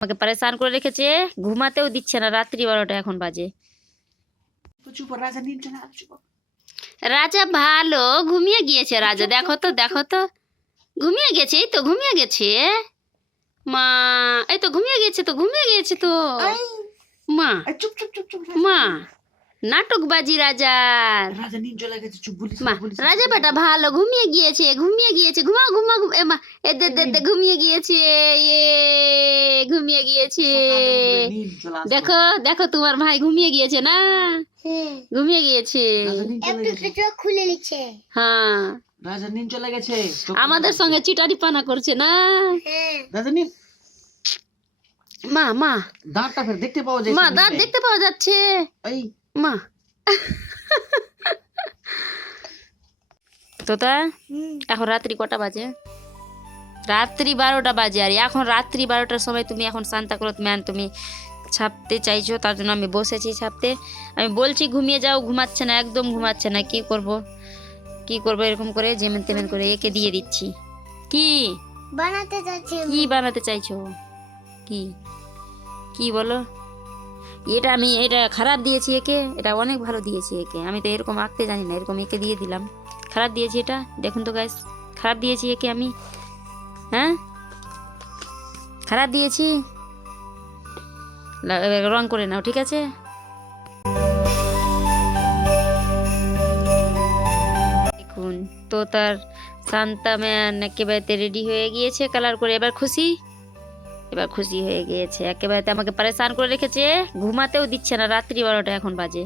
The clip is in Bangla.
আমাকে পরেশান করে রেখেছে, ঘুমাতেও দিচ্ছে না, রাত্রি 12টা এখন বাজে। রাজা ভালো ঘুমিয়ে গিয়েছে, রাজা দেখো তো দেখো তো ঘুমিয়ে গেছে, এই তো ঘুমিয়ে গেছে মা, এই তো ঘুমিয়ে গেছে তো, ঘুমিয়ে গিয়েছে তো মা। মা নাটকবাজি রাজার, মা রাজা বেটা ভালো ঘুমিয়ে গিয়েছে, ঘুমিয়ে গিয়েছে, ঘুমা ঘুমা মা এ দে দে দে ঘুমিয়ে গিয়েছে, এ ঘুমিয়ে গিয়েছে। দেখো দেখো তোমার ভাই ঘুমিয়ে গিয়েছে না, ঘুমিয়ে গিয়েছে, চোখ খুলে নিচ্ছে। হ্যাঁ রাজা নিন চলে গেছে, আমাদের সঙ্গে চিটারি পানা করছে না। রাজা নিন মা মা দাঁতটা ফের দেখতে পাওয়া যায়, মা দাঁত দেখতে পাওয়া যাচ্ছে এই মা। তোতা এখন রাত্রি কটা বাজে? রাত্রি 12টা বাজে। আর এখন রাত্রি 12টার সময় তুমি এখন সান্তাক্লজ ম্যান তুমি ছাপতে চাইছো, তার জন্য আমি বসেছি ছাপতে। আমি বলছি ঘুমিয়ে যাও, ঘুমাচ্ছে না, একদম ঘুমাচ্ছে না। কি করব কি করব, এরকম করে যেমন তেমন করে একে দিয়ে দিচ্ছি। কি বানাতে যাচ্ছি। কি বানাতে চাইছো? কি কি বলো? এটা খারাপ দিয়েছি একে, এটা অনেক ভালো দিয়েছি একে। আমি তো এরকম আঁকতে জানি না, এরকম একে দিয়ে দিলাম। খারাপ দিয়েছি এটা, দেখুন তো গাইস, খারাপ দিয়েছি একে আমি। হ্যাঁ খারাপ দিয়েছি, রং করে নাও, ঠিক আছে? দেখুন তো তার শান্তা ম্যান একেবারে রেডি হয়ে গিয়েছে কালার করে। এবার খুশি, এবার খুশি হয়ে গিয়েছে একেবারে। আমাকে পরেশান করে রেখেছে, ঘুমাতেও দিচ্ছে না, রাত্রি 12টা এখন বাজে।